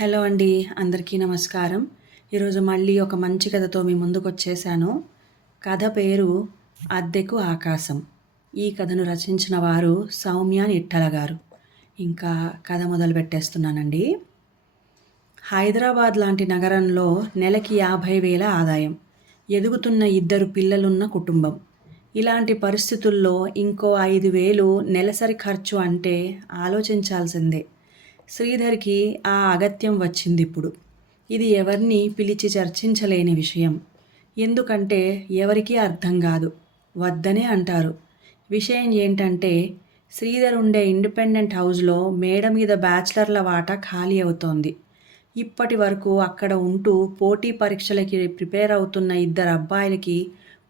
Hello అండి. అందరికీ నమస్కారం. ఈరోజు మళ్ళీ ఒక మంచి కథతో మీ ముందుకొచ్చేసాను. కథ పేరు 'అద్దెకు ఆకాశం'. ఈ కథను రచించిన వారు సౌమ్య నిట్టల గారు. ఇంకా కథ మొదలుపెట్టేస్తున్నానండి. హైదరాబాద్ లాంటి నగరంలో నెలకి 50,000 ఆదాయం. ఎదుగుతున్న 2 పిల్లలున్న కుటుంబం. ఇలాంటి పరిస్థితుల్లో ఇంకో 5,000 నెలసరి ఖర్చు అంటే ఆలోచించాల్సిందే. శ్రీధర్‌కి ఆ అగత్యం వచ్చిందిప్పుడు. ఇది ఎవర్నీ పిలిచి చర్చించలేని విషయం. ఎందుకంటే ఎవరికీ అర్థం కాదు. వద్దనే అంటారు. విషయం ఏంటంటే శ్రీధర్ ఉండే ఇండిపెండెంట్ హౌస్‌లో మేడ మీద బ్యాచిలర్ల వాటా ఖాళీ అవుతోంది. ఇప్పటి వరకు అక్కడ ఉంటూ పోటీ పరీక్షలకి ప్రిపేర్ అవుతున్న 2 అబ్బాయిలకి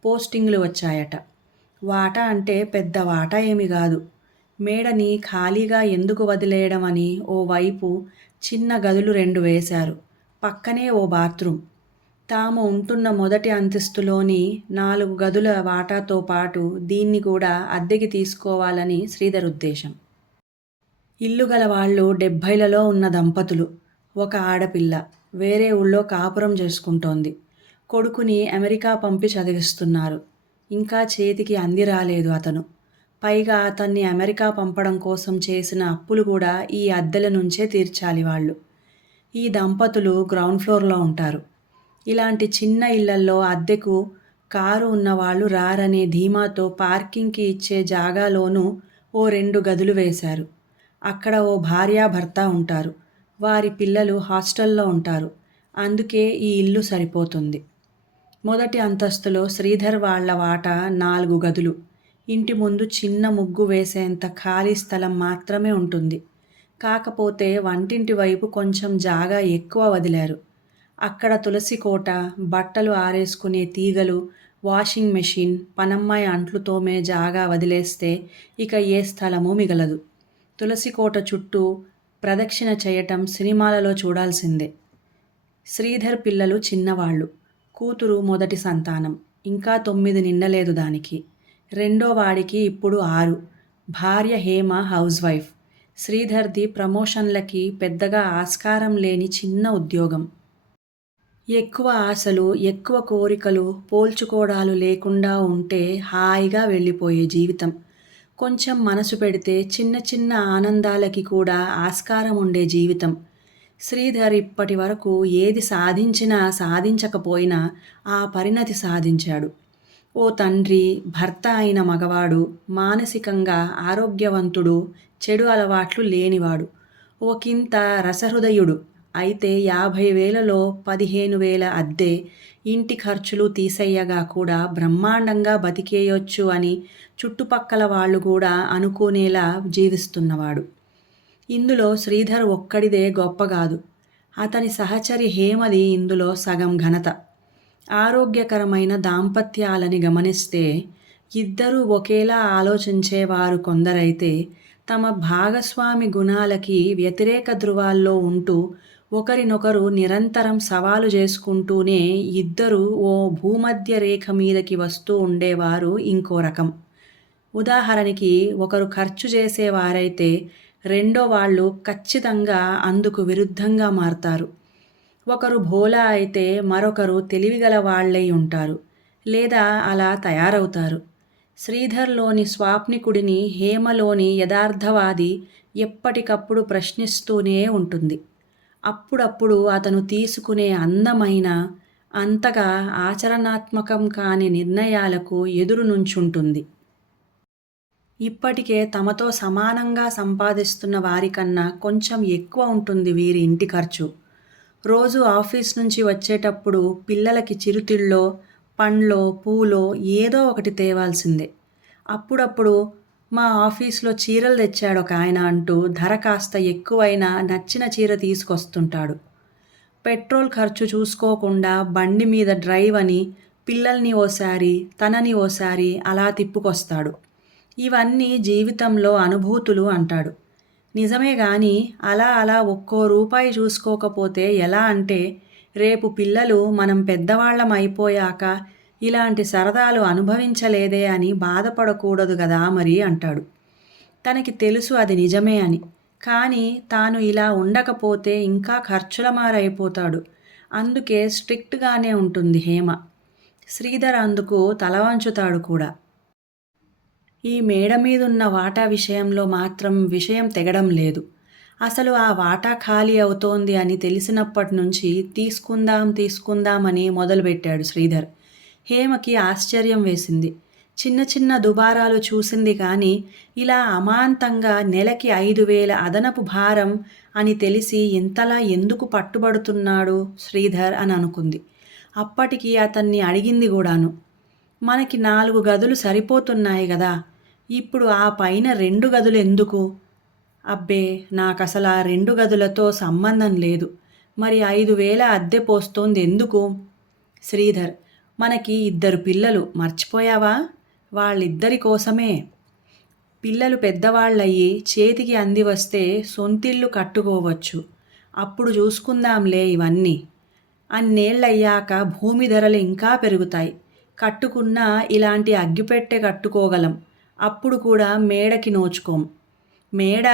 పోస్టింగులు వచ్చాయట. వాటా అంటే పెద్ద వాటా ఏమీ కాదు. మేడని ఖాళీగా ఎందుకు వదిలేయడం అని ఓ వైపు చిన్న గదులు 2 వేశారు. పక్కనే ఓ బాత్రూమ్. తాము ఉంటున్న మొదటి అంతస్తులోని 4 గదుల వాటాతో పాటు దీన్ని కూడా అద్దెకి తీసుకోవాలని శ్రీధర్ ఉద్దేశం. ఇల్లు గల వాళ్ళు 70లలో ఉన్న దంపతులు. ఒక ఆడపిల్ల వేరే ఊళ్ళో కాపురం చేసుకుంటోంది. కొడుకుని అమెరికా పంపి చదివిస్తున్నారు. ఇంకా చేతికి అంది రాలేదు అతను. పైగా అతన్ని అమెరికా పంపడం కోసం చేసిన అప్పులు కూడా ఈ అద్దెల నుంచే తీర్చాలి వాళ్ళు. ఈ దంపతులు గ్రౌండ్ ఫ్లోర్లో ఉంటారు. ఇలాంటి చిన్న ఇళ్లల్లో అద్దెకు కారు ఉన్నవాళ్ళు రారనే ధీమాతో పార్కింగ్కి ఇచ్చే జాగాలోనూ ఓ 2 గదులు వేశారు. అక్కడ ఓ భార్యాభర్త ఉంటారు. వారి పిల్లలు హాస్టల్లో ఉంటారు. అందుకే ఈ ఇల్లు సరిపోతుంది. మొదటి అంతస్తులో శ్రీధర్ వాళ్ళ వాటా 4 గదులు. ఇంటి ముందు చిన్న ముగ్గు వేసేంత ఖాళీ స్థలం మాత్రమే ఉంటుంది. కాకపోతే వంటింటి వైపు కొంచెం జాగా ఎక్కువ వదిలారు. అక్కడ తులసి కోట, బట్టలు ఆరేసుకునే తీగలు, వాషింగ్ మెషిన్, పనమ్మాయి అంట్లు తోమే జాగా వదిలేస్తే ఇక ఏ స్థలమూ మిగలదు. తులసి కోట చుట్టూ ప్రదక్షిణ చేయటం సినిమాలలో చూడాల్సిందే. శ్రీధర్ పిల్లలు చిన్నవాళ్ళు. కూతురు మొదటి సంతానం. ఇంకా 9 నిండలేదు దానికి. రెండో వాడికి ఇప్పుడు 6. భార్య హేమ హౌస్ వైఫ్. శ్రీధర్ది ప్రమోషన్లకి పెద్దగా ఆస్కారం లేని చిన్న ఉద్యోగం. ఎక్కువ ఆశలు, ఎక్కువ కోరికలు, పోల్చుకోవడాలు లేకుండా ఉంటే హాయిగా వెళ్ళిపోయే జీవితం. కొంచెం మనసు పెడితే చిన్న చిన్న ఆనందాలకి కూడా ఆస్కారం ఉండే జీవితం. శ్రీధర్ ఇప్పటి వరకు ఏది సాధించినా సాధించకపోయినా ఆ పరిణతి సాధించాడు. ఓ తండ్రి, భర్త అయిన మగవాడు, మానసికంగా ఆరోగ్యవంతుడు, చెడు అలవాట్లు లేనివాడు, ఓకింత రసహృదయుడు. అయితే 50,000లో 15,000 అద్దె, ఇంటి ఖర్చులు తీసెయ్యగా కూడా బ్రహ్మాండంగా బతికేయొచ్చు అని చుట్టుపక్కల వాళ్ళు కూడా అనుకునేలా జీవిస్తున్నవాడు. ఇందులో శ్రీధర్ ఒక్కడిదే గొప్ప కాదు. అతని సహచరి హేమది ఇందులో సగం ఘనత. ఆరోగ్యకరమైన దాంపత్యాలని గమనిస్తే ఇద్దరూ ఒకేలా ఆలోచించేవారు కొందరైతే తమ భాగస్వామి గుణాలకి వ్యతిరేక ధృవాల్లో ఉంటూ ఒకరినొకరు నిరంతరం సవాలు చేసుకుంటూనే ఇద్దరూ ఓ భూమధ్య రేఖ మీదకి వస్తూ ఉండేవారు ఇంకో రకం. ఉదాహరణకి ఒకరు ఖర్చు చేసేవారైతే రెండో వాళ్ళు ఖచ్చితంగా అందుకు విరుద్ధంగా మారతారు. ఒకరు భోలా అయితే మరొకరు తెలివిగల వాళ్ళై ఉంటారు, లేదా అలా తయారవుతారు. శ్రీధర్లోని స్వాప్నికుడిని హేమలోని యథార్థవాది ఎప్పటికప్పుడు ప్రశ్నిస్తూనే ఉంటుంది. అప్పుడప్పుడు అతను తీసుకునే అందమైన, అంతగా ఆచరణాత్మకం కాని నిర్ణయాలకు ఎదురు నుంచుంటుంది. ఇప్పటికే తమతో సమానంగా సంపాదిస్తున్న వారికన్నా కొంచెం ఎక్కువ ఉంటుంది వీరి ఇంటి ఖర్చు. రోజు ఆఫీస్ నుంచి వచ్చేటప్పుడు పిల్లలకి చిరుతిళ్ళో, పండ్లో, పూలో ఏదో ఒకటి తేవాల్సిందే. అప్పుడప్పుడు మా ఆఫీస్లో చీరలు తెచ్చాడొక ఆయన అంటూ ధర కాస్త ఎక్కువైనా నచ్చిన చీర తీసుకొస్తుంటాడు. పెట్రోల్ ఖర్చు చూసుకోకుండా బండి మీద డ్రైవ్ అని పిల్లల్ని ఓసారి, తనని ఓసారి అలా తిప్పుకొస్తాడు. ఇవన్నీ జీవితంలో అనుభూతులు అంటాడు. నిజమే గాని అలా అలా ఒక్కో రూపాయి చూసుకోకపోతే ఎలా అంటే రేపు పిల్లలు మనం పెద్దవాళ్ళం అయిపోయాక ఇలాంటి సరదాలు అనుభవించలేదే అని బాధపడకూడదు కదా మరి అంటాడు. తనకి తెలుసు అది నిజమే అని. కానీ తాను ఇలా ఉండకపోతే ఇంకా ఖర్చుల మారైపోతాడు. అందుకే స్ట్రిక్ట్‌గానే ఉంటుంది హేమ. శ్రీధర్ అందుకు తల వంచుతాడు కూడా. ఈ మేడ మీదున్న వాటా విషయంలో మాత్రం విషయం తెగడం లేదు. అసలు ఆ వాటా ఖాళీ అవుతోంది అని తెలిసినప్పటి నుంచి తీసుకుందాం తీసుకుందామని మొదలుపెట్టాడు శ్రీధర్. హేమకి ఆశ్చర్యం వేసింది. చిన్న చిన్న దుబారాలు చూసింది కానీ ఇలా అమాంతంగా నెలకి 5,000 అదనపు భారం అని తెలిసి ఇంతలా ఎందుకు పట్టుబడుతున్నాడు శ్రీధర్ అని అనుకుంది. అప్పటికి అతన్ని అడిగింది కూడాను. మనకి 4 గదులు సరిపోతున్నాయి గదా! ఇప్పుడు ఆ పైన 2 గదులు ఎందుకు? అబ్బే! నాకసల ఆ 2 గదులతో సంబంధం లేదు. మరి 5,000 అద్దె పోస్తోంది ఎందుకు? శ్రీధర్: మనకి 2 పిల్లలు మర్చిపోయావా? వాళ్ళిద్దరి కోసమే. పిల్లలు పెద్దవాళ్ళయ్యి చేతికి అంది వస్తే సొంతిల్లు కట్టుకోవచ్చు. అప్పుడు చూసుకుందాంలే ఇవన్నీ. అన్నేళ్ళయ్యాక భూమి ధరలు ఇంకా పెరుగుతాయి. కట్టుకున్నా ఇలాంటి అగ్గిపెట్టె కట్టుకోగలం. అప్పుడు కూడా మేడకి నోచుకోం. మేడ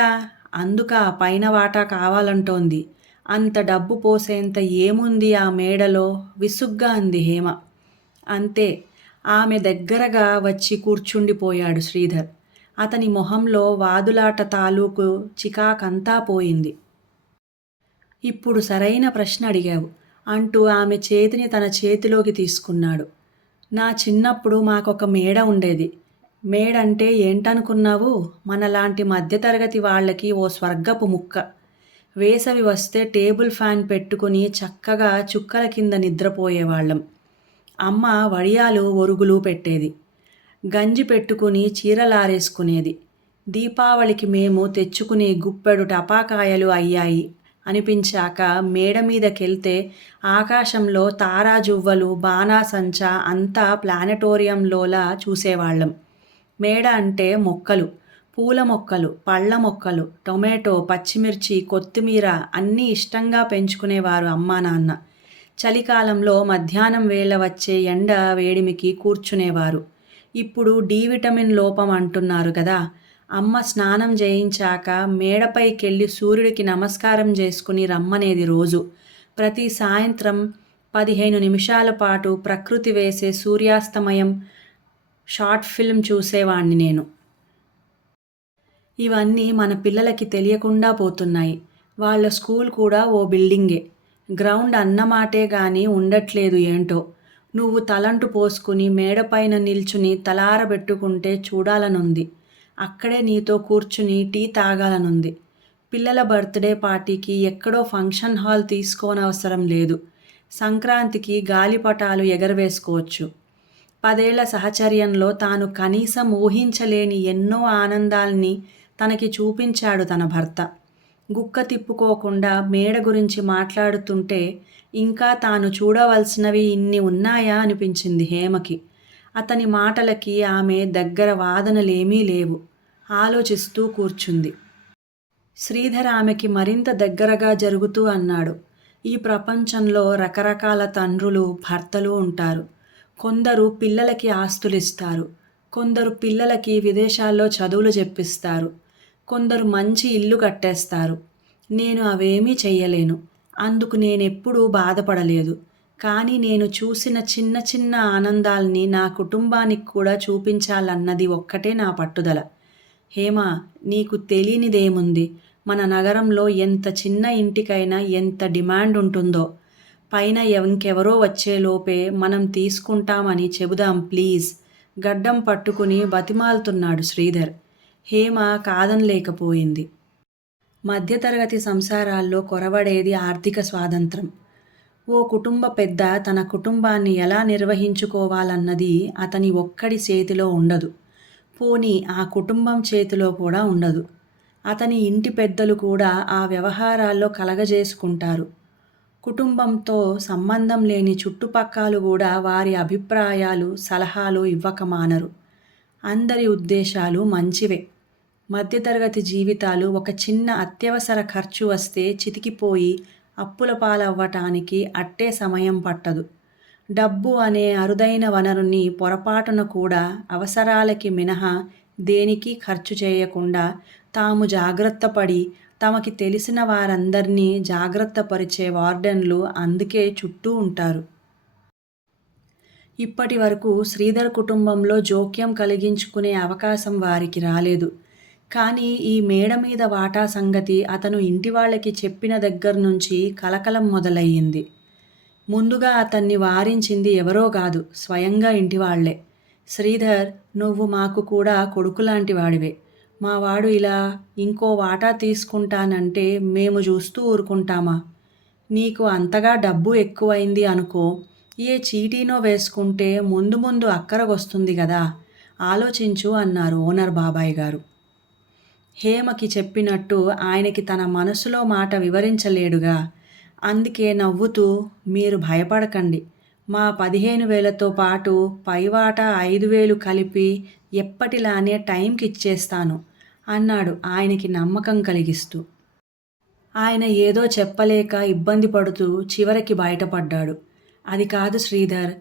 అందుకా పైన వాటా కావాలంటోంది. అంత డబ్బు పోసేంత ఏముంది ఆ మేడలో విసుగ్గా అంది హేమ. అంతే. ఆమె దగ్గరగా వచ్చి కూర్చుండిపోయాడు శ్రీధర్. అతని మొహంలో వాదులాట తాలూకు చికాకంతా పోయింది. ఇప్పుడు సరైన ప్రశ్న అడిగావు అంటూ ఆమె చేతిని తన చేతిలోకి తీసుకున్నాడు. నా చిన్నప్పుడు మాకొక మేడ ఉండేది. మేడంటే ఏంటనుకున్నావు? మనలాంటి మధ్యతరగతి వాళ్ళకి ఓ స్వర్గపు ముక్క. వేసవి వస్తే టేబుల్ ఫ్యాన్ పెట్టుకుని చక్కగా చుక్కల కింద నిద్రపోయేవాళ్ళం. అమ్మ వడియాలు ఒరుగులు పెట్టేది. గంజి పెట్టుకుని చీరలారేసుకునేది. దీపావళికి మేము తెచ్చుకునే గుప్పెడు టపాకాయలు అయ్యాయి అనిపించాక మేడ మీదకెళ్తే ఆకాశంలో తారాజువ్వలు, బాణాసంచా అంతా ప్లానెటోరియంలోలా చూసేవాళ్ళం. మేడ అంటే మొక్కలు, పూల మొక్కలు, పళ్ళ మొక్కలు, టొమాటో, పచ్చిమిర్చి, కొత్తిమీర అన్నీ ఇష్టంగా పెంచుకునేవారు అమ్మా నాన్న. చలికాలంలో మధ్యాహ్నం వేళ వచ్చే ఎండ వేడిమికి కూర్చునేవారు. ఇప్పుడు డి విటమిన్ లోపం అంటున్నారు కదా. అమ్మ స్నానం చేయించాక మేడపైకెళ్ళి సూర్యుడికి నమస్కారం చేసుకుని రమ్మనేది రోజు. ప్రతి సాయంత్రం 15 నిమిషాల పాటు ప్రకృతి వేసే సూర్యాస్తమయం షార్ట్ ఫిల్మ్ చూసేవాణ్ణి నేను. ఇవన్నీ మన పిల్లలకి తెలియకుండా పోతున్నాయి. వాళ్ళ స్కూల్ కూడా ఓ బిల్డింగే. గ్రౌండ్ అన్నమాటే గాని ఉండట్లేదు ఏంటో. నువ్వు తలంటు పోసుకుని మేడపైన నిల్చుని తలారబెట్టుకుంటే చూడాలనుంది. అక్కడే నీతో కూర్చుని టీ తాగాలనుంది. పిల్లల బర్త్డే పార్టీకి ఎక్కడో ఫంక్షన్ హాల్ తీసుకోనవసరం లేదు. సంక్రాంతికి గాలిపటాలు ఎగరవేసుకోవచ్చు. 10 ఏళ్ల సహచర్యంలో తాను కనీసం ఊహించలేని ఎన్నో ఆనందాల్ని తనకి చూపించాడు తన భర్త. గుక్క తిప్పుకోకుండా మేడ గురించి మాట్లాడుతుంటే ఇంకా తాను చూడవలసినవి ఇన్ని ఉన్నాయా అనిపించింది హేమకి. అతని మాటలకి ఆమె దగ్గర వాదనలేమీ లేవు. ఆలోచిస్తూ కూర్చుంది. శ్రీధర్ ఆమెకి మరింత దగ్గరగా జరుగుతూ అన్నాడు. ఈ ప్రపంచంలో రకరకాల తండ్రులు, భర్తలు ఉంటారు. కొందరు పిల్లలకి ఆస్తులిస్తారు. కొందరు పిల్లలకి విదేశాల్లో చదువులు చెప్పిస్తారు. కొందరు మంచి ఇల్లు కట్టేస్తారు. నేను అవేమీ చెయ్యలేను. అందుకు నేనెప్పుడూ బాధపడలేదు. కానీ నేను చూసిన చిన్న చిన్న ఆనందాల్ని నా కుటుంబానికి కూడా చూపించాలన్నది ఒక్కటే నా పట్టుదల. హేమ, నీకు తెలీనిదేముంది? మన నగరంలో ఎంత చిన్న ఇంటికైనా ఎంత డిమాండ్ ఉంటుందో. పైన ఇంకెవరో వచ్చేలోపే మనం తీసుకుంటామని చెబుదాం ప్లీజ్. గడ్డం పట్టుకుని బతిమాలుతున్నాడు శ్రీధర్. హేమ కాదనలేకపోయింది. మధ్యతరగతి సంసారాల్లో కొరవడేది ఆర్థిక స్వాతంత్రం. ఓ కుటుంబ పెద్ద తన కుటుంబాన్ని ఎలా నిర్వహించుకోవాలన్నది అతని ఒక్కడి చేతిలో ఉండదు. పోనీ ఆ కుటుంబం చేతిలో కూడా ఉండదు. అతని ఇంటి పెద్దలు కూడా ఆ వ్యవహారాల్లో కలగజేసుకుంటారు. కుటుంబంతో సంబంధం లేని చుట్టుపక్కలు కూడా వారి అభిప్రాయాలు, సలహాలు ఇవ్వక మానరు. అందరి ఉద్దేశాలు మంచివే. మధ్యతరగతి జీవితాలు ఒక చిన్న అత్యవసర ఖర్చు వస్తే చితికిపోయి అప్పుల పాలవ్వటానికి అట్టే సమయం పట్టదు. డబ్బు అనే అరుదైన వనరుని పొరపాటున కూడా అవసరాలకి మినహా దేనికి ఖర్చు చేయకుండా తాము జాగ్రత్తపడి తమకి తెలిసిన వారందరినీ జాగ్రత్త పరిచే వార్డెన్లు అందుకే చుట్టూ ఉంటారు. ఇప్పటి వరకు శ్రీధర్ కుటుంబంలో జోక్యం కలిగించుకునే అవకాశం వారికి రాలేదు. కానీ ఈ మేడ మీద వాటా సంగతి అతను ఇంటి వాళ్ళకి చెప్పిన దగ్గర్నుంచి కలకలం మొదలయ్యింది. ముందుగా అతన్ని వారించింది ఎవరో కాదు, స్వయంగా ఇంటివాళ్లే. శ్రీధర్, నువ్వు మాకు కూడా కొడుకులాంటి వాడివే. మా వాడు ఇలా ఇంకో వాటా తీసుకుంటానంటే మేము చూస్తూ ఊరుకుంటామా? నీకు అంతగా డబ్బు ఎక్కువైంది అనుకో, ఏ చీటీనో వేసుకుంటే ముందు ముందు అక్కరగొస్తుంది గదా, ఆలోచించు అన్నారు ఓనర్ బాబాయ్ గారు. హేమకి చెప్పినట్టు ఆయనకి తన మనసులో మాట వివరించలేడుగా. అందుకే నవ్వుతూ, మీరు భయపడకండి, మా 15,000తో పాటు పైవాట 5,000 కలిపి ఎప్పటిలానే టైంకి ఇచ్చేస్తాను అన్నాడు ఆయనకి నమ్మకం కలిగిస్తూ. ఆయన ఏదో చెప్పలేక ఇబ్బంది పడుతూ చివరికి బయటపడ్డాడు. అది కాదు శ్రీధర్,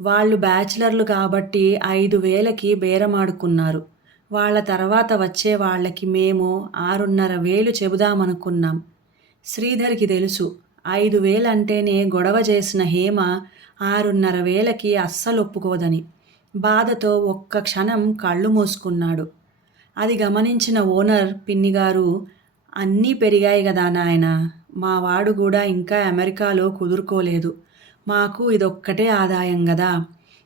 వాళ్ళు బ్యాచిలర్లు కాబట్టి 5,000కి బేరమాడుకున్నారు. వాళ్ళ తర్వాత వచ్చే వాళ్ళకి మేము 6,500 చెబుదామనుకున్నాం. శ్రీధర్కి తెలుసు 5,000 అంటేనే గొడవ చేసిన హేమ 6,500కి అస్సలు ఒప్పుకోదని. బాధతో ఒక్క క్షణం కళ్ళు మూసుకున్నాడు. అది గమనించిన ఓనర్ పిన్నిగారు, అన్నీ పెరిగాయి గదా నాయనా, మా వాడు కూడా ఇంకా అమెరికాలో కుదురుకోలేదు. మాకు ఇదొక్కటే ఆదాయం గదా.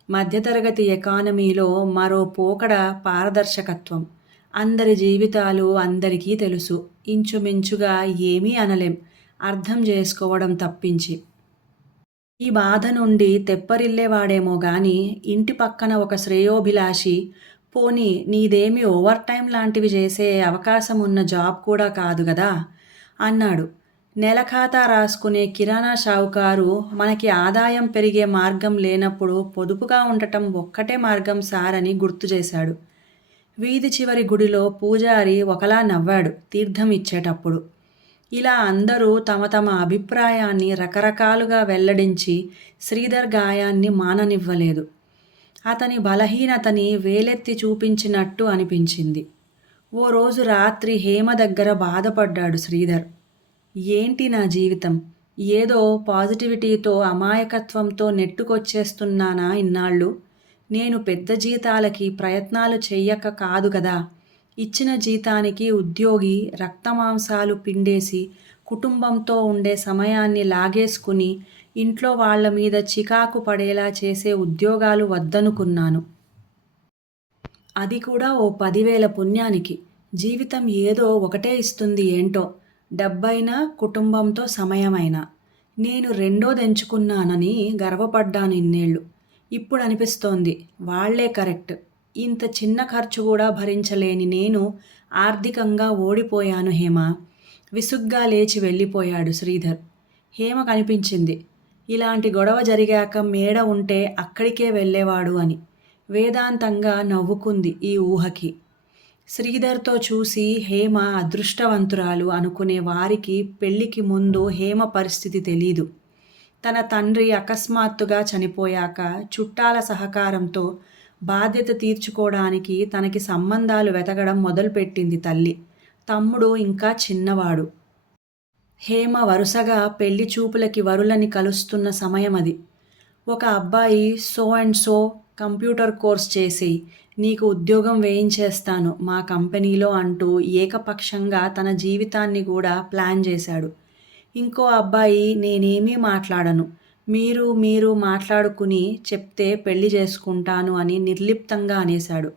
మధ్యతరగతి ఎకానమీలో మరో పోకడ పారదర్శకత్వం. అందరి జీవితాలు అందరికీ తెలుసు. ఇంచుమించుగా ఏమీ అనలేం, అర్థం చేసుకోవడం తప్పించి. ఈ బాధ నుండి తెప్పరిల్లేవాడేమో గాని ఇంటి పక్కన ఒక శ్రేయోభిలాషి, పోనీ నీదేమి ఓవర్ టైం లాంటివి చేసే అవకాశం ఉన్న జాబ్ కూడా కాదు గదా అన్నాడు. నెల ఖాతా రాసుకునే కిరాణా షావుకారు మనకి ఆదాయం పెరిగే మార్గం లేనప్పుడు పొదుపుగా ఉండటం ఒక్కటే మార్గం సార్ అని గుర్తు చేశాడు. వీధి చివరి గుడిలో పూజారి ఒకలా నవ్వాడు తీర్థం ఇచ్చేటప్పుడు. ఇలా అందరూ తమ తమ అభిప్రాయాన్ని రకరకాలుగా వెల్లడించి శ్రీధర్ గాయాన్ని మాననివ్వలేదు. అతని బలహీనతని వేలెత్తి చూపించినట్టు అనిపించింది. ఓ రోజు రాత్రి హేమ దగ్గర బాధపడ్డాడు శ్రీధర్. ఏంటి నా జీవితం, ఏదో పాజిటివిటీతో అమాయకత్వంతో నెట్టుకొచ్చేస్తున్నానా ఇన్నాళ్ళు? నేను పెద్ద జీతాలకి ప్రయత్నాలు చెయ్యక కాదు కదా. ఇచ్చిన జీతానికి ఉద్యోగి రక్తమాంసాలు పిండేసి కుటుంబంతో ఉండే సమయాన్ని లాగేసుకుని ఇంట్లో వాళ్ల మీద చికాకు పడేలా చేసే ఉద్యోగాలు వద్దనుకున్నాను. అది కూడా ఓ 10,000 పుణ్యానికి. జీవితం ఏదో ఒకటే ఇస్తుంది ఏంటో, డబ్బైనా కుటుంబంతో సమయమైనా. నేను రెండోదెంచుకున్నానని గర్వపడ్డాను ఇన్నేళ్ళు. ఇప్పుడు అనిపిస్తోంది వాళ్లే కరెక్ట్. ఇంత చిన్న ఖర్చు కూడా భరించలేని నేను ఆర్థికంగా ఓడిపోయాను హేమ. విసుగ్గా లేచి వెళ్ళిపోయాడు శ్రీధర్. హేమ కనిపించింది. ఇలాంటి గొడవ జరిగాక మేడ ఉంటే అక్కడికే వెళ్ళేవాడు అని. వేదాంతంగా నవ్వుకుంది ఈ ఊహకి. శ్రీధర్తో చూసి హేమ అదృష్టవంతురాలు అనుకునే వారికి పెళ్లికి ముందు హేమ పరిస్థితి తెలీదు. తన తండ్రి అకస్మాత్తుగా చనిపోయాక చుట్టాల సహకారంతో బాధ్యత తీర్చుకోవడానికి తనకి సంబంధాలు వెతకడం మొదలుపెట్టింది తల్లి. తమ్ముడు ఇంకా చిన్నవాడు. హేమ వరుసగా పెళ్లి చూపులకి వరులని కలుస్తున్న సమయం అది. ఒక అబ్బాయి so and so computer course చేసేయి, నీకు ఉద్యోగం వేయించేస్తాను మా కంపెనీలో అంటూ ఏకపక్షంగా తన జీవితాన్ని కూడా ప్లాన్ చేశాడు. ఇంకో అబ్బాయి నేనేమీ మాట్లాడను, మీరు మాట్లాడుకుని చెప్తే పెళ్లి చేసుకుంటాను అని నిర్లిప్తంగా అనేశాడు.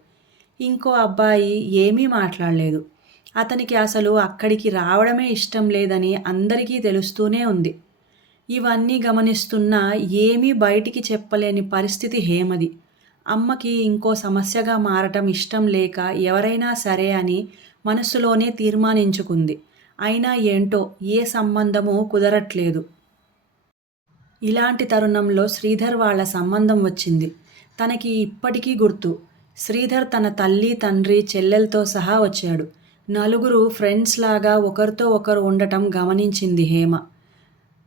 ఇంకో అబ్బాయి ఏమీ మాట్లాడలేదు. అతనికి అసలు అక్కడికి రావడమే ఇష్టం లేదని అందరికీ తెలుస్తూనే ఉంది. ఇవన్నీ గమనిస్తున్నా ఏమీ బయటికి చెప్పలేని పరిస్థితి హేమది. అమ్మకి ఇంకో సమస్యగా మారటం ఇష్టం లేక ఎవరైనా సరే అని మనసులోనే తీర్మానించుకుంది. అయినా ఏంటో ఏ సంబంధమూ కుదరట్లేదు. ఇలాంటి తరుణంలో శ్రీధర్ వాళ్ళ సంబంధం వచ్చింది. తనకి ఇప్పటికీ గుర్తు. శ్రీధర్ తన తల్లి, తండ్రి, చెల్లెలతో సహా వచ్చాడు. నలుగురు ఫ్రెండ్స్ లాగా ఒకరితో ఒకరు ఉండటం గమనించింది హేమ.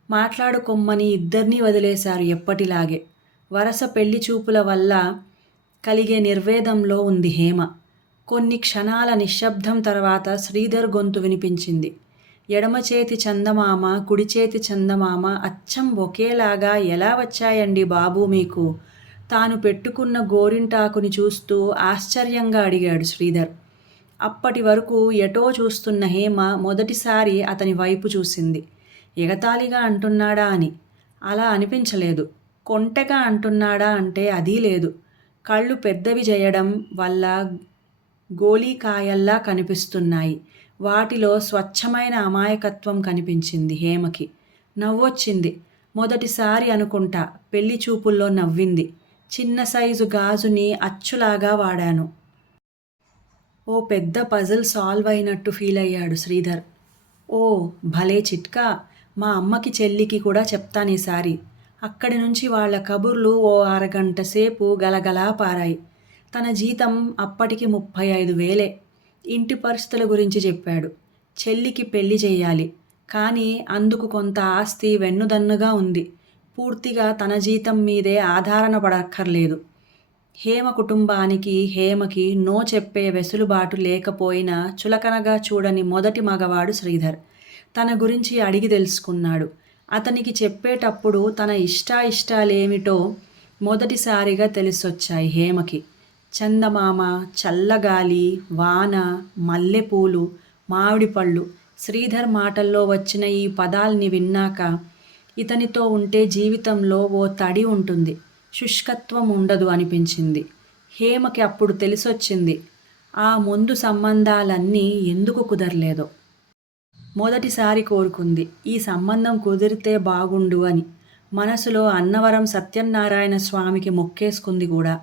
మాట్లాడుకొమ్మని ఇద్దరినీ వదిలేశారు ఎప్పటిలాగే. వరస పెళ్లి చూపుల వల్ల కలిగే నిర్వేదంలో ఉంది హేమ. కొన్ని క్షణాల నిశ్శబ్దం తర్వాత శ్రీధర్ గొంతు వినిపించింది. ఎడమ చేతి చందమామ కుడి చేతి చందమామ అచ్చం ఒకేలాగా ఎలా వచ్చాయండి బాబూ మీకు? తాను పెట్టుకున్న గోరింటాకుని చూస్తూ ఆశ్చర్యంగా అడిగాడు శ్రీధర్. అప్పటి వరకు ఎటో చూస్తున్న హేమ మొదటిసారి అతని వైపు చూసింది. ఎగతాళిగా అంటున్నాడా అని. అలా అనిపించలేదు. కొంటెగా అంటున్నాడా అంటే అదీ లేదు. కళ్ళు పెద్దవి చేయడం వల్ల గోళీకాయల్లా కనిపిస్తున్నాయి. వాటిలో స్వచ్ఛమైన అమాయకత్వం కనిపించింది హేమకి. నవ్వొచ్చింది. మొదటిసారి అనుకుంటా పెళ్లి చూపుల్లో నవ్వింది. చిన్న సైజు గాజుని అచ్చులాగా వాడాను. ఓ పెద్ద పజిల్ సాల్వ్ అయినట్టు ఫీల్ అయ్యాడు శ్రీధర్. ఓ భలే చిట్కా! మా అమ్మకి చెల్లికి కూడా చెప్తానీసారి. అక్కడి నుంచి వాళ్ళ కబుర్లు ఓ అరగంట సేపు గలగలా పారాయి. తన జీతం అప్పటికి 35,000. ఇంటి పరిస్థితుల గురించి చెప్పాడు. చెల్లికి పెళ్లి చెయ్యాలి. కానీ అందుకు కొంత ఆస్తి వెన్నుదన్నుగా ఉంది. పూర్తిగా తన జీతం మీదే ఆధారణ పడక్కర్లేదు. హేమ కుటుంబానికి హేమకి నో చెప్పే వెసులుబాటు లేకపోయినా చులకనగా చూడని మొదటి మగవాడు శ్రీధర్. తన గురించి అడిగి తెలుసుకున్నాడు. అతనికి చెప్పేటప్పుడు తన ఇష్టాయిష్టాలేమిటో మొదటిసారిగా తెలిసొచ్చాయి హేమకి. చందమామ, చల్లగాలి, వాన, మల్లెపూలు, మామిడిపళ్ళు. శ్రీధర్ మాటల్లో వచ్చిన ఈ పదాల్ని విన్నాక ఇతనితో ఉంటే జీవితంలో ఓ తడి ఉంటుంది, శుష్కత్వం ఉండదు అనిపించింది. హేమకి అప్పుడు తెలిసొచ్చింది ఆ ముందు సంబంధాలన్నీ ఎందుకు కుదరలేదో. మొదటిసారి కోరుకుంది ఈ సంబంధం కుదిరితే బాగుండు అని. మనసులో అన్నవరం సత్యనారాయణ స్వామికి మొక్కేసుకుంది కూడా.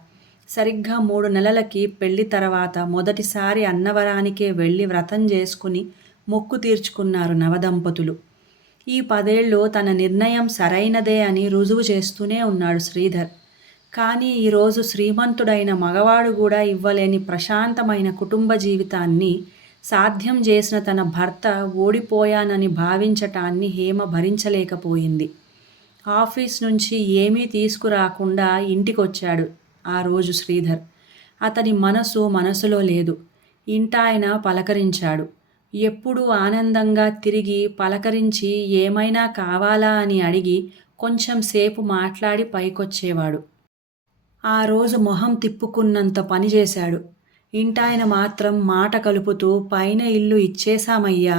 సరిగ్గా 3 నెలలకి పెళ్లి తర్వాత మొదటిసారి అన్నవరానికే వెళ్ళి వ్రతం చేసుకుని మొక్కు తీర్చుకున్నారు నవదంపతులు. ఈ 10 ఏళ్ళు తన నిర్ణయం సరైనదే అని రుజువు చేస్తూనే ఉన్నాడు శ్రీధర్. కానీ ఈరోజు శ్రీమంతుడైన మగవాడు కూడా ఇవ్వలేని ప్రశాంతమైన కుటుంబ జీవితాన్ని సాధ్యం చేసిన తన భర్త ఓడిపోయానని భావించటాన్ని హేమ భరించలేకపోయింది. ఆఫీస్ నుంచి ఏమీ తీసుకురాకుండా ఇంటికొచ్చాడు ఆ రోజు శ్రీధర్. అతని మనసులో లేదు. ఇంటాయన పలకరించాడు. ఎప్పుడూ ఆనందంగా తిరిగి పలకరించి ఏమైనా కావాలా అని అడిగి కొంచెం సేపు మాట్లాడి పైకొచ్చేవాడు. ఆ రోజు మొహం తిప్పుకున్నంత పనిచేశాడు. ఇంటాయన మాత్రం మాట కలుపుతూ పైన ఇల్లు ఇచ్చేశామయ్యా,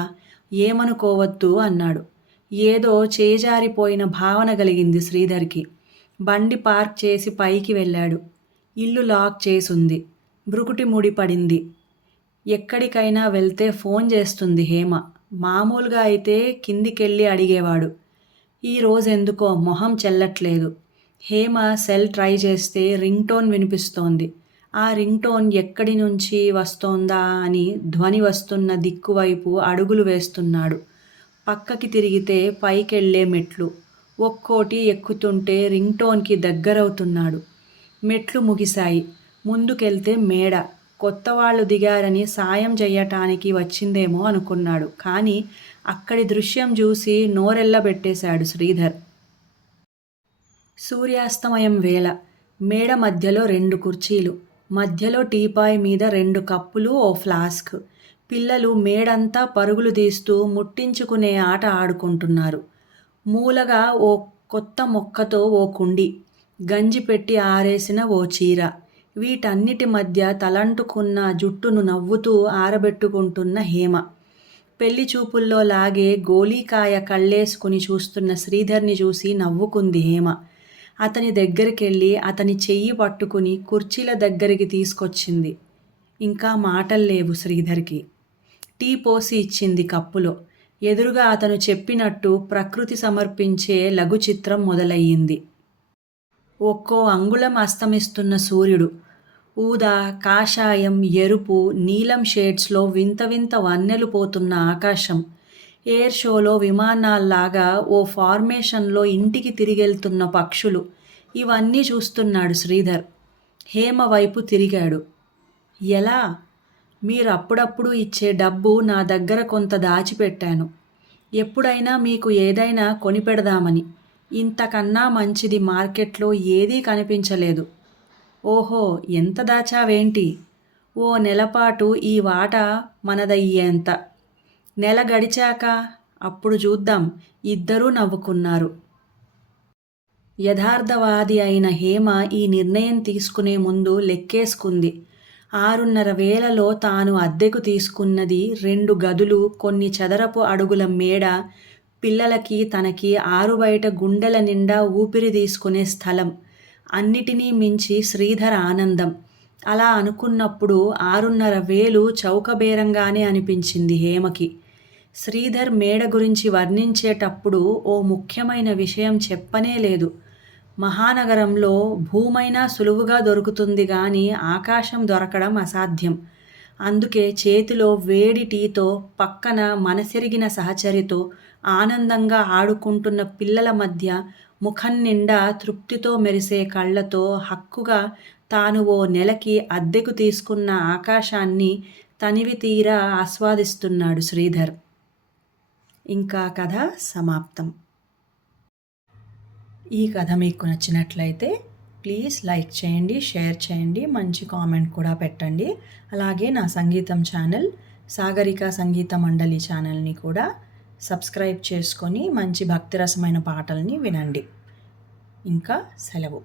ఏమనుకోవద్దు అన్నాడు. ఏదో చేజారిపోయిన భావన కలిగింది శ్రీధర్కి. బండి పార్క్ చేసి పైకి వెళ్ళాడు. ఇల్లు లాక్ చేసుంది. భృకుటి ముడిపడింది. ఎక్కడికైనా వెళ్తే ఫోన్ చేస్తుంది హేమ. మామూలుగా అయితే కిందికెళ్ళి అడిగేవాడు. ఈరోజెందుకో మొహం చెల్లట్లేదు. హేమ సెల్ ట్రై చేస్తే రింగ్ టోన్ వినిపిస్తోంది. ఆ రింగ్ టోన్ ఎక్కడి నుంచి వస్తోందా అని ధ్వని వస్తున్న దిక్కువైపు అడుగులు వేస్తున్నాడు. పక్కకి తిరిగితే పైకెళ్లే మెట్లు. ఒక్కోటి ఎక్కుతుంటే రింగ్ టోన్కి దగ్గరవుతున్నాడు. మెట్లు ముగిశాయి. ముందుకెళ్తే మేడ. కొత్తవాళ్లు దిగారని సాయం చెయ్యటానికి వచ్చిందేమో అనుకున్నాడు. కానీ అక్కడి దృశ్యం చూసి నోరెళ్ళబెట్టేశాడు శ్రీధర్. సూర్యాస్తమయం వేళ. మేడ మధ్యలో 2 కుర్చీలు. మధ్యలో టీపాయ్ మీద 2 కప్పులు, ఓ ఫ్లాస్క్. పిల్లలు మేడంతా పరుగులు తీస్తూ ముట్టించుకునే ఆట ఆడుకుంటున్నారు. మూలగా ఓ కొత్త మొక్కతో ఓ కుండి, గంజి పెట్టి ఆరేసిన ఓ చీర. వీటన్నిటి మధ్య తలంటుకున్న జుట్టును నవ్వుతూ ఆరబెట్టుకుంటున్న హేమ. పెళ్లి చూపుల్లో లాగే గోలీకాయ కళ్ళేసుకుని చూస్తున్న శ్రీధర్ని చూసి నవ్వుకుంది హేమ. అతని దగ్గరికెళ్ళి అతని చెయ్యి పట్టుకుని కుర్చీల దగ్గరికి తీసుకొచ్చింది. ఇంకా మాటల్లేవు శ్రీధర్కి. టీ పోసి ఇచ్చింది కప్పులో. ఎదురుగా అతను చెప్పినట్టు ప్రకృతి సమర్పించే లఘు చిత్రం మొదలయ్యింది. ఒక్కో అంగుళం అస్తమిస్తున్న సూర్యుడు. ఊదా, కాషాయం, ఎరుపు, నీలం షేడ్స్లో వింత వింత వన్నెలు పోతున్న ఆకాశం. ఎయిర్ షోలో విమానాల్లాగా ఓ ఫార్మేషన్లో ఇంటికి తిరిగెళ్తున్న పక్షులు. ఇవన్నీ చూస్తున్నాడు శ్రీధర్. హేమ వైపు తిరిగాడు. ఎలా? మీరు అప్పుడప్పుడు ఇచ్చే డబ్బు నా దగ్గర కొంత దాచిపెట్టాను. ఎప్పుడైనా మీకు ఏదైనా కొనిపెడదామని. ఇంతకన్నా మంచిది మార్కెట్లో ఏదీ కనిపించలేదు. ఓహో, ఎంత దాచావేంటి? ఓ నెలపాటు ఈ వాటా మనదయ్యేంత. నెల గడిచాక అప్పుడు చూద్దాం ఇద్దరూ నవ్వుకున్నారు. యథార్థవాది అయిన హేమ ఈ నిర్ణయం తీసుకునే ముందు లెక్కేసుకుంది. 6,500లో తాను అద్దెకు తీసుకున్నది 2 గదులు, కొన్ని చదరపు అడుగుల మేడ, పిల్లలకి తనకి ఆరుబయట గుండెల నిండా ఊపిరి తీసుకునే స్థలం. అన్నిటినీ మించి శ్రీధర్ ఆనందం. అలా అనుకున్నప్పుడు 6,500 చౌకబేరంగానే అనిపించింది హేమకి. శ్రీధర్ మేడ గురించి వర్ణించేటప్పుడు ఓ ముఖ్యమైన విషయం చెప్పనే లేదు. మహానగరంలో భూమైనా సులువుగా దొరుకుతుంది గాని ఆకాశం దొరకడం అసాధ్యం. అందుకే చేతిలో వేడి టీతో, పక్కన మనసెరిగిన సహచరితో ఆనందంగా ఆడుకుంటున్న పిల్లల మధ్య ముఖం నిండా తృప్తితో మెరిసే కళ్ళతో హక్కుగా తాను ఓ నెలకి అద్దెకు తీసుకున్న ఆకాశాన్ని తనివి తీరా ఆస్వాదిస్తున్నాడు శ్రీధర్. ఇంకా కథ సమాప్తం. ఈ కథ మీకు నచ్చినట్లయితే ప్లీజ్ లైక్ చేయండి, షేర్ చేయండి, మంచి కామెంట్ కూడా పెట్టండి. అలాగే నా సంగీతం ఛానల్ సాగరిక సంగీత మండలి ఛానల్ని కూడా సబ్స్క్రైబ్ చేసుకొని మంచి భక్తిరసమైన పాటల్ని వినండి. ఇంకా సెలవు.